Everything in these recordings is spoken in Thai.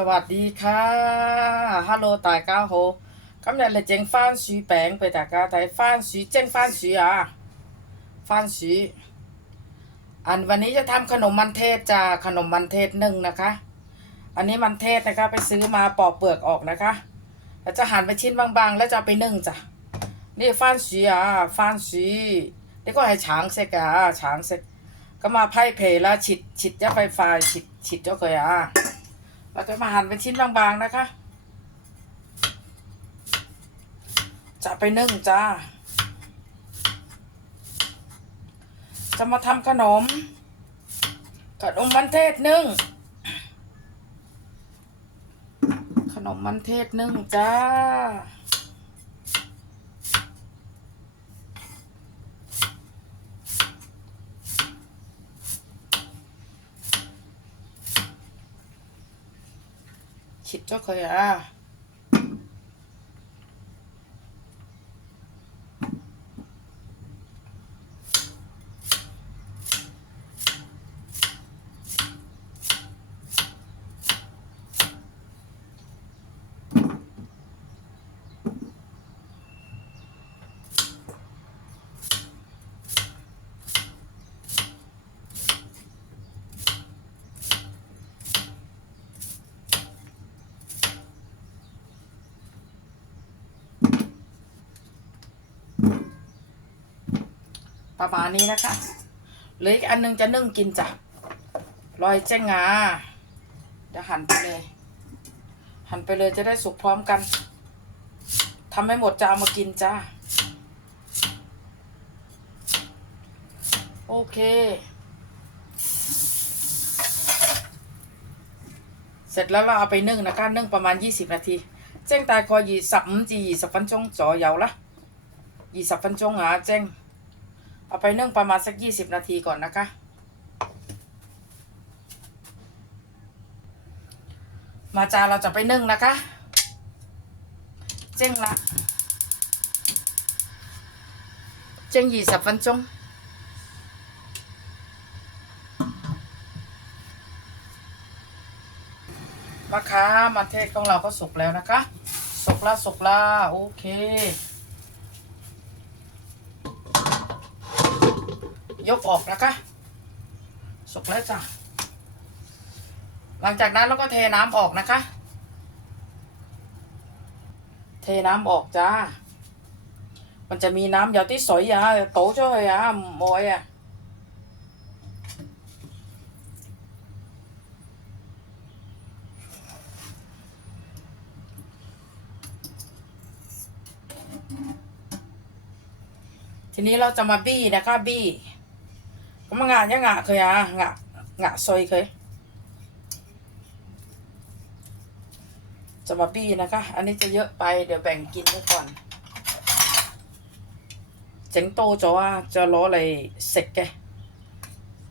สวัสดีค่ะฮัลโหล大家好今日嚟整番薯饼俾大家睇番薯蒸番薯啊番薯อันวันนี้จะทำขนมมันเทศจ้าขนมมันเทศนึ่งนะคะ อันนี้มันเทศนะคะไปซื้อมาปอกเปลือกออกนะคะแล้วจะหั่นเป็นชิ้นบางๆ แล้วจะเอาไปนึ่งจ้ะนี่番薯啊番薯呢个系橙色㗎橙色咁啊批皮啦切切一块块切切咗佢啊 เ เราจะมาหั่นเป็นชิ้นบางๆนะคะ จะไปนึ่งจ้า จะมาทำขนมขนมมันเทศนึ่ง ขนมมันเทศนึ่งจ้า 都可以啊。 ประมาณนี้นะคะเหลืออีกอันนึงจะนึ่งกินจ้ะลอยแจ้งงาจะหั่นไปเลย หั่นไปเลยจะได้สุกพร้อมกันทำให้หมดจะเอามากินจ้าโอเค เสร็จแล้วเราเอาไปนึ่งนะคะนึ่งประมาณ 20 นาที เจ้งตายคอยี่สับจีสับฟันจงจ่อเหยาละยี่สับฟันจงหาเจ้ง เอาไปนึ่งประมาณสักยี่สิบนาทีก่อนนะคะ มาจาเราจะไปนึ่งนะคะ เจ้งละ เจ้งยี่สิบ分鐘มะขามมันเทศของเราก็สุกแล้วนะคะ สุกละสุกละโอเค ยกออกนะคะสกแล้วจ้ะหลังจากนั้นเราก็เทน้ำออกนะคะ เทน้ำออกจ้า มันจะมีน้ำยาที่สอยยาโตช่วยยามอยอะทีนี้เราจะมาบี้นะคะบี้ mga nga niya nga kaya nga nga soy kay จะมาปีนะคะ อันนี้จะเยอะไปเดี๋ยวแบ่งกินไว้ก่อนเจ๋งโตจะว่าจะล้ออะไรเสร็จแก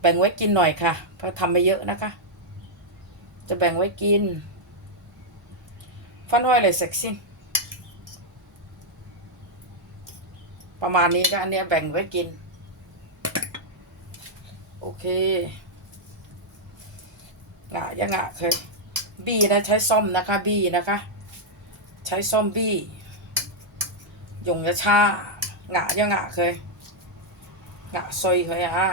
แบ่งไว้กินหน่อยค่ะ เพราะทำไปเยอะนะคะ จะแบ่งไว้กิน ฟันห้อยเลยเสร็จสิ้น ประมาณนี้ก็อันนี้แบ่งไว้กิน เคงะยังงะเคยบี้นะใช้ซ่อมนะคะบี้นะคะ ใช้ซ่อมบี้ยงจะชางะยังงะเคยงะซอยเคยอะ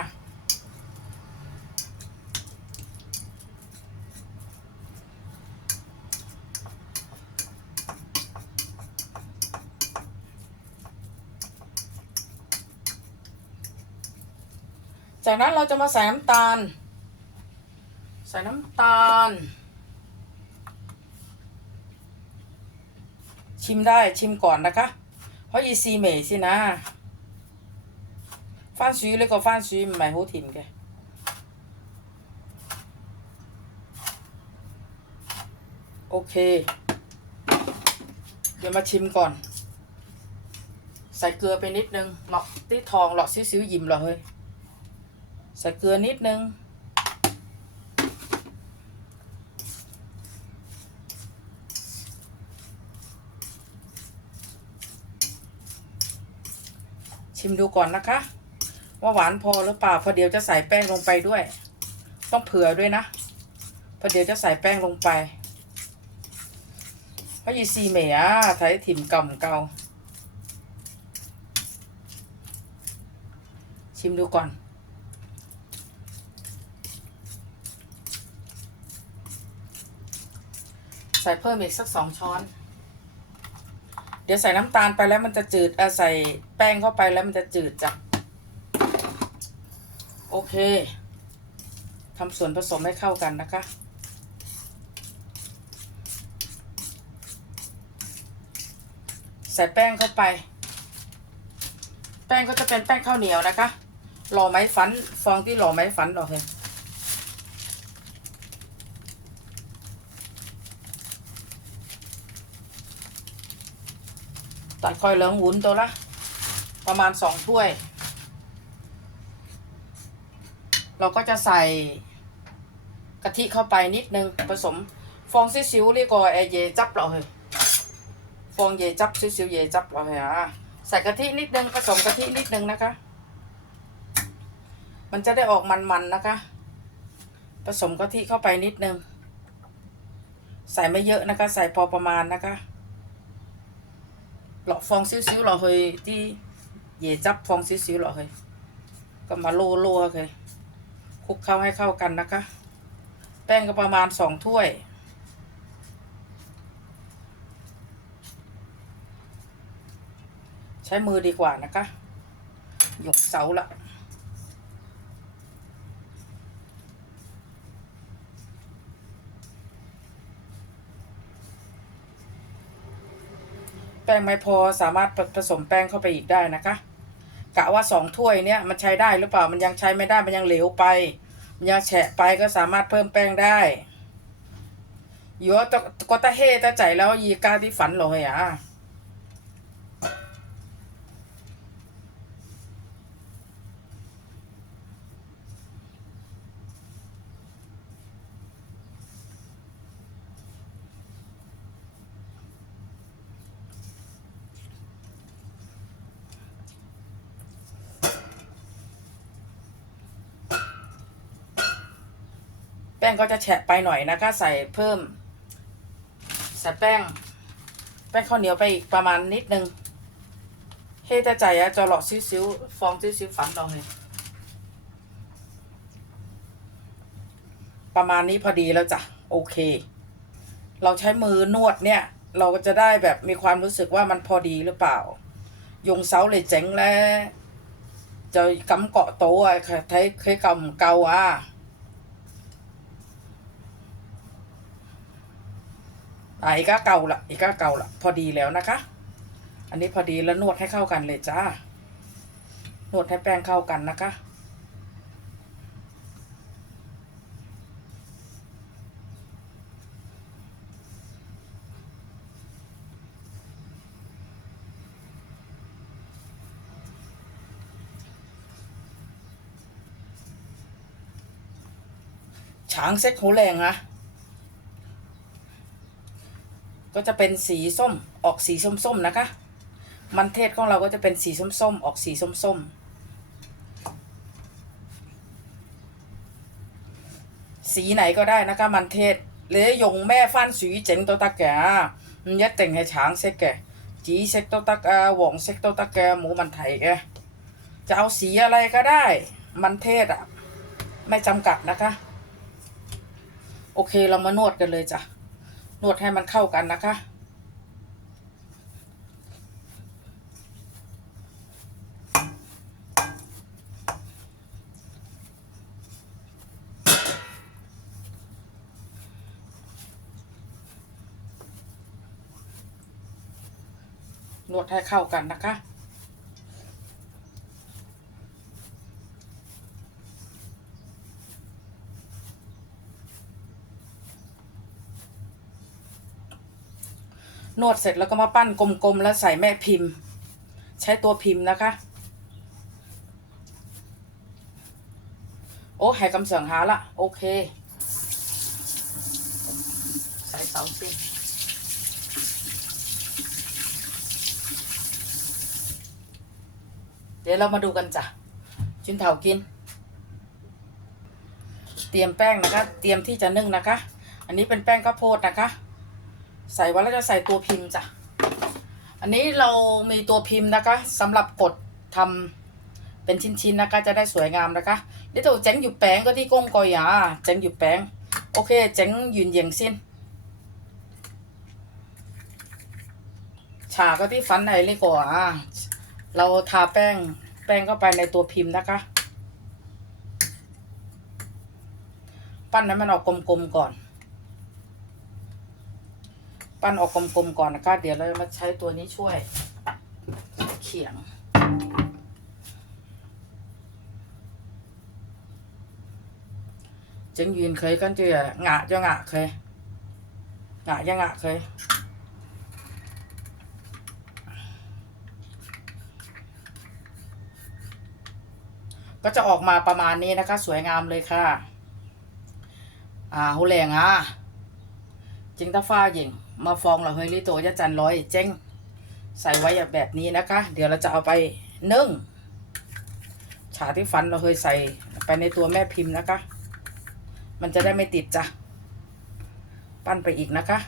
จากนั้นเราจะมาใส่น้ำตาล ใส่น้ำตาล ชิมได้ชิมก่อนนะคะ เพราะอีซีเมสินะฟ้านซุยเลยก็ฟานซุยหมายหูถิ่มแกโอเค เดี๋ยวมาชิมก่อน ใส่เกลือไปนิดนึงหลอกที่ทองหลอกซิ้วๆยิ้มเหรอเฮ้ย ใส่เกลือนิดนึง ชิมดูก่อนนะคะ ว่าหวานพอหรือเปล่าพอเดี๋ยวจะใส่แป้งลงไปด้วย ต้องเผื่อด้วยนะพอเดี๋ยวจะใส่แป้งลงไปพรายีซีเมียไทยถิ่มก่ำเกาชิมดูก่อน ใส่เพิ่มอีกสักสองช้อน เดี๋ยวใส่น้ำตาลไปแล้วมันจะจืดเออใส่แป้งเข้าไปแล้วมันจะจืดจ้ะโอเคทำส่วนผสมให้เข้ากันนะคะ ใส่แป้งเข้าไป แป้งก็จะเป็นแป้งข้าวเหนียวนะคะ หล่อไม้ฟัน ฟองที่หล่อไม้ฟันหรอกเล ตัดคอยเหลืองวุ้นตัวละ ประมาณสองถ้วย เราก็จะใส่กะทิเข้าไปนิดนึง ผสม ฟองซิซิวๆนี่ก็ไอเยจับเราเลยฟองเยจับซิซิวเยจับเราเลยอะใส่กะทินิดนึงผสมกะทินิดนึงนะคะ มันจะได้ออกมันๆนะคะ ผสมกะทิเข้าไปนิดนึง ใส่ไม่เยอะนะคะ ใส่พอประมาณนะคะ หลอกฟองซิวๆเราเคยที่เยจับฟองซิวๆเราเคยก็มาโล่โล่เคยคลุกเข้าให้เข้ากันนะคะ แป้งก็ประมาณสองถ้วย ใช้มือดีกว่านะคะ หยกเสาละ แป้งไม่พอสามารถผสมแป้งเข้าไปอีกได้นะคะกะว่าสองถ้วยเนี้ยมันใช้ได้หรือเปล่ามันยังใช้ไม่ได้มันยังเหลวไป มันยังแฉะไปก็สามารถเพิ่มแป้งได้อยู่ว่าก็ตะเฮตะใจแล้วยีกาที่ฝันเลยอะ ก็จะแฉะไปหน่อยนะคะ ใส่เพิ่ม ใส่แป้ง แป้งข้าวเหนียวไปอีกประมาณนิดนึงเฮ้แต่ใจอะจะหลอกซิ้วๆฟองซิ้วๆฝันเราเลยประมาณนี้พอดีแล้วจ้ะโอเค เราใช้มือนวดเนี่ย เราก็จะได้แบบมีความรู้สึกว่ามันพอดีหรือเปล่า ยงเสาเลยเจ๋งแล้วจะกำเกาะโตะอะใช้เคยกำเกาอะ อะอีกก็เก่าละอีกก็เก่าละพอดีแล้วนะคะ อันนี้พอดีแล้วนวดให้เข้ากันเลยจ้านวดให้แป้งเข้ากันนะคะช้างเซ็กหูแรงอะ ก็จะเป็นสีส้มออกสีส้มๆนะคะ มันเทศของเราก็จะเป็นสีส้มๆออกสีส้มๆสีไหนก็ได้นะคะ มันเทศหรือยงแม่ฟันสีเจ๋งตัวตะแกมันยัดแต่งให้ช้างเซ็กแกจีเซ็กตัวตะแกหวงเซ็กตัวตะแกหมูมันไถแกจะเอาสีอะไรก็ได้ มันเทศอะ ไม่จำกัดนะคะ โอเคเรามานวดกันเลยจ้ะ นวดให้มันเข้ากันนะคะ นวดให้เข้ากันนะคะ นวดเสร็จแล้วก็มาปั้นกลมๆแล้วใส่แม่พิมพ์ ใช้ตัวพิมพ์นะคะ โอ้หายกำเสียงหาละ โอเค ใส่เสาสิเดี๋ยวเรามาดูกันจ้ะชิ้นเถากิน เตรียมแป้งนะคะ เตรียมที่จะนึ่งนะคะ อันนี้เป็นแป้งข้าวโพดนะคะ ใส่ไว้แล้วจะใส่ตัวพิมพ์จ้ะ อันนี้เรามีตัวพิมพ์นะคะสำหรับกดทำเป็นชิ้นๆนะคะจะได้สวยงามนะคะนี่ตัวเจ๋งอยู่แป้งก็ที่ก้งกอยาเจ๋งอยู่แป้งโอเคเจ๋งยืนเยียงสิ้นฉาก็ที่ฟันไหนเลยก่อนอะเราทาแป้งแป้งเข้าไปในตัวพิมพ์นะคะ ปั้นให้มันออกกลมๆก่อน ปั้นออกกลมๆก่อนนะคะ เดี๋ยวเราจะมาใช้ตัวนี้ช่วย เขียงចឹងยืนเคยกัน chưa ngạ cho ngạ khơi ngạ cho ngạ khơi ก็จะออกมาประมาณนี้นะคะ สวยงามเลยค่ะ อ่าหูแรงอะจิงตาฟ้าหญิง มาฟองเราเฮยลิโตจะจันร้อยเจ้งใส่ไว้แบบนี้นะคะ เดี๋ยวเราจะเอาไปนึ่งฉาที่ฟันเราเคยใส่ไปในตัวแม่พิมพ์นะคะ มันจะได้ไม่ติดจ้ะ ปั้นไปอีกนะคะ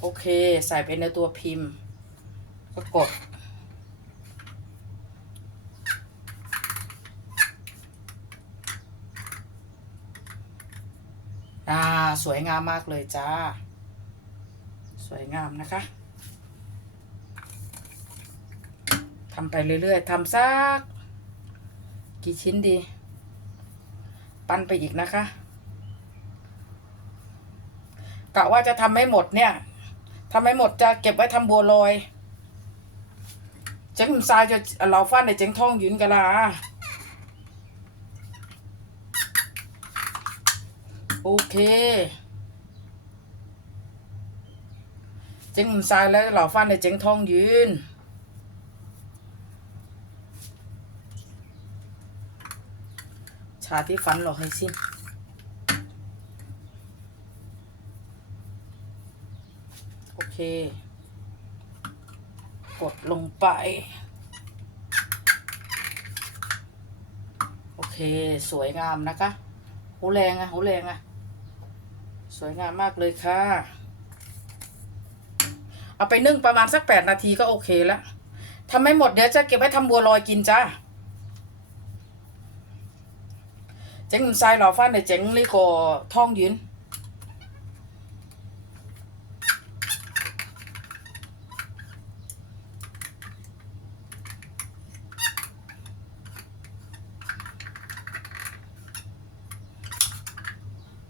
โอเค ใส่ไปในตัวพิมพ์ ก็กด สวยงามมากเลยจ้า สวยงามนะคะทำไปเรื่อยๆทำสัก กี่ชิ้นดี ปั้นไปอีกนะคะกะว่าจะทำไม่หมดเนี่ยทำไม่หมดจะเก็บไว้ทำบัวลอยเจ๊งทรายจะเราฟันในเจ๊งทองยุนกันละ โอเคเจ๊งทรายแล้วเราฟันในเจ๊งทองยืนชาที่ฟันหรอกให้สิ้นโอเค กดลงไป โอเค สวยงามนะคะหูแรงอะหูแรงอะ สวยงามมากเลยค่ะ เอาไปนึ่งประมาณสักแปดนาทีก็โอเคแล้วทำไม่หมดเดี๋ยวจะเก็บไว้ทำบัวลอยกินจ้าเจ๋งทรายหล่อฟ้าในเจ๋งลี่ก็ท่องยืน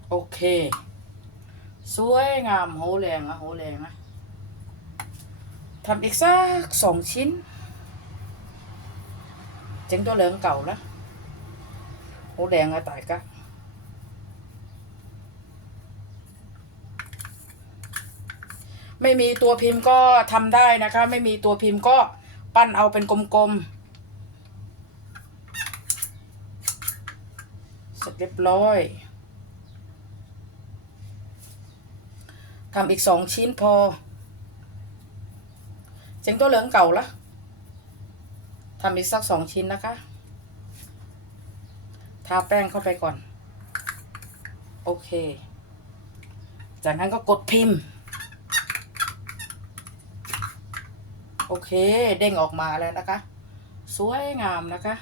โอเค สวยงามโหแรงอะโหแรงอะทำอีกสักสองชิ้น เจ๋งตัวเหลืองเก่าแล้วโหแดงอะตายกะไม่มีตัวพิมพ์ก็ทำได้นะคะ ไม่มีตัวพิมพ์ก็ปั้นเอาเป็นกลมๆ เสร็จเรียบร้อย ทำอีกสองชิ้นพอ เจ๋งตัวเหลืองเก่าละทำอีกสักสองชิ้นนะคะ ทาแป้งเข้าไปก่อน โอเค จากนั้นก็กดพิมพ์ โอเค เด้งออกมาแล้วนะคะ สวยงามนะคะ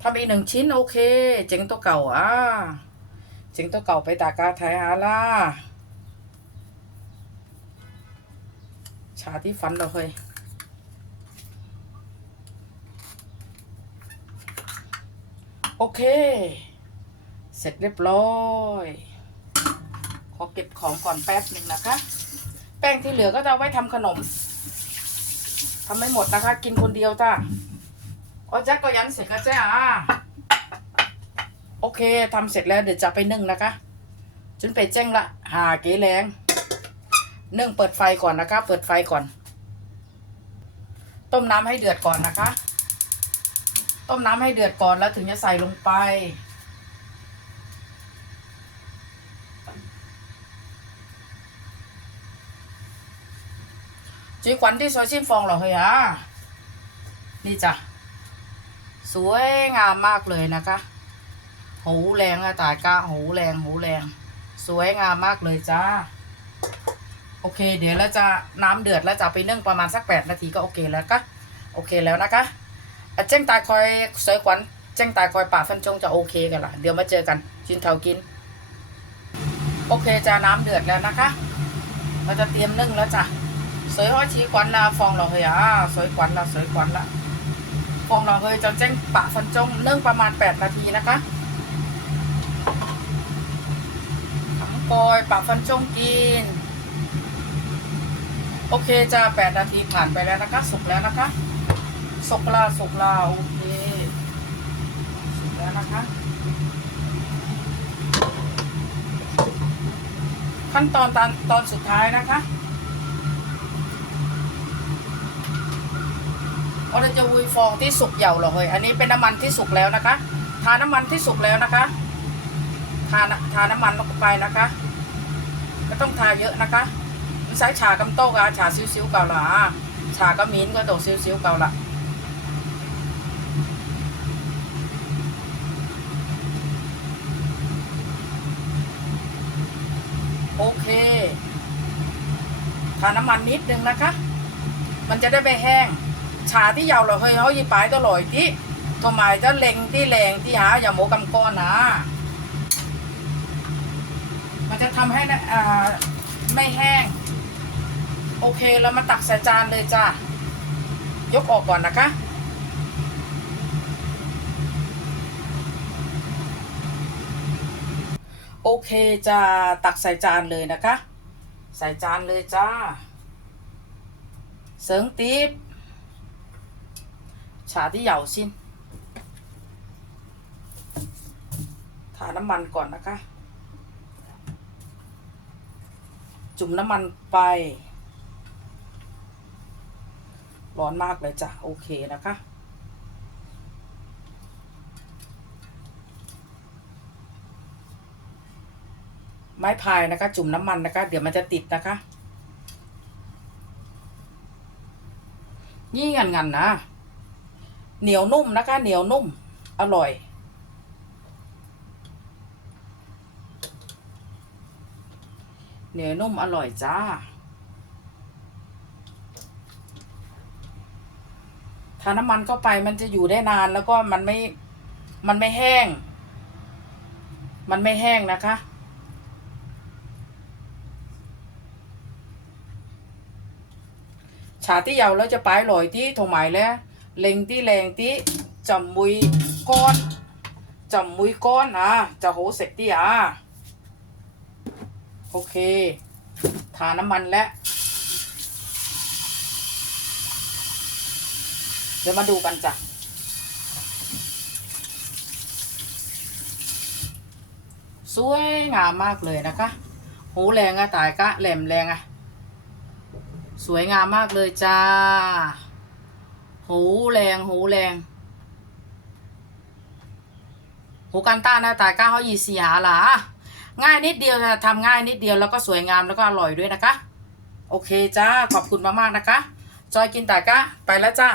ทำอีกหนึ่งชิ้นโอเค เจ๋งตัวเก่าอะเจ๋งตัวเก่าไปตากาไทยอาล่า ชาที่ฟันเราเคยโอเค เสร็จเรียบร้อย ขอเก็บของก่อนแป๊บหนึ่งนะคะ แป้งที่เหลือก็จะไว้ทำขนมทำไม่หมดนะคะ กินคนเดียวจ้าโอ้แจ็คก็ยันเสร็จก็จ้าอะโอเคทำเสร็จแล้วเดี๋ยวจะไปนึ่งนะคะจนไปแจ้งละหาเก๋แรง นึ่งเปิดไฟก่อนนะคะ เปิดไฟก่อน ต้มน้ำให้เดือดก่อนนะคะ ต้มน้ำให้เดือดก่อนแล้วถึงจะใส่ลงไป จีขวัญที่ซอยชิมฟองเหรอเฮียนี่จ้ะ สวยงามมากเลยนะคะ หูแรงอะตายก้าหูแรงหูแรง สวยงามมากเลยจ้า โอเค เดี๋ยวเราจะน้ำเดือดแล้วจะไปนึ่งประมาณสักแปดนาทีก็โอเคแล้วก็โอเคแล้วนะคะเจ้งตายคอยสวยขวัญเจ้งตายคอยป่าฟันจงจะโอเคกันละเดี๋ยวมาเจอกันจินเทากิน โอเคจ้าน้ำเดือดแล้วนะคะ เราจะเตรียมนึ่งแล้วจ้ะสวยห้อยชีขวัญละฟองเราเฮ้ยอะสวยขวัญละสวยขวัญละฟองเราเฮ้ยจะเจ้งปะฟันจงนึ่งประมาณแปดนาทีนะคะถังกอยปะฟันจงกิน โอเคจ้าแปดนาทีผ่านไปแล้วนะคะ สุกแล้วนะคะ สุกลาสุกลาโอเค สุกแล้วนะคะ ขั้นตอนตอนตอนสุดท้ายนะคะเราจะวุยฟองที่สุกเหย่าเหรอเฮ้ยอันนี้เป็นน้ำมันที่สุกแล้วนะคะ ทาน้ำมันที่สุกแล้วนะคะ ทาทาน้ำมันลงไปนะคะ ไม่ต้องทาเยอะนะคะ มันใช้ชากำโต๊กอะชาซิวๆเก่าละอะชากระมิ้นก็โตซิวๆเก่าละโอเคทาน้ำมันนิดนึงนะคะ มันจะได้ไม่แห้ง ชาที่ยาวเราเฮ้ยเขายีปลายตลอดที่ทำไมจะเล็งที่แรงที่หาอย่าโมกำก้อนนะ มันจะทำให้อ่าไม่แห้ง โอเคแล้วมาตักใส่จานเลยจ้ายกออกก่อนนะคะ โอเคจะตักใส่จานเลยนะคะ ใส่จานเลยจ้า เสริงตีบชาที่เหยาสิ้นทาน้ำมันก่อนนะคะ จุ่มน้ำมันไป ร้อนมากเลยจ้ะ โอเคนะคะ ไม้พายนะคะ จุ่มน้ำมันนะคะ เดี๋ยวมันจะติดนะคะนี่งันงันๆนะ เหนียวนุ่มนะคะ เหนียวนุ่ม อร่อยเหนียวนุ่มอร่อยจ้า ถ้าน้ำมันเข้าไปมันจะอยู่ได้นานแล้วก็มันไม่ มันไม่แห้ง มันไม่แห้งนะคะชาที่ยาวแล้วจะปลอยที่ถงหมายแล้วเล็งที่แรงที่จำมุยก้อนจำมุยก้อนอะจะโหเสร็จที่อะโอเค ทาน้ำมันแล้ว เดี๋ยวมาดูกันจ้ะสวยงามมากเลยนะคะ หูแรงอะตายกะแหลมแรงอะสวยงามมากเลยจ้า หูแรงหูแรงหูกันต้าหน้าตายก้าเขายีเสียหล่ะง่ายนิดเดียวนะทำง่ายนิดเดียวแล้วก็สวยงามแล้วก็อร่อยด้วยนะคะ โอเคจ้าขอบคุณมากๆนะคะ จอยกินตายก้าไปแล้วจ้า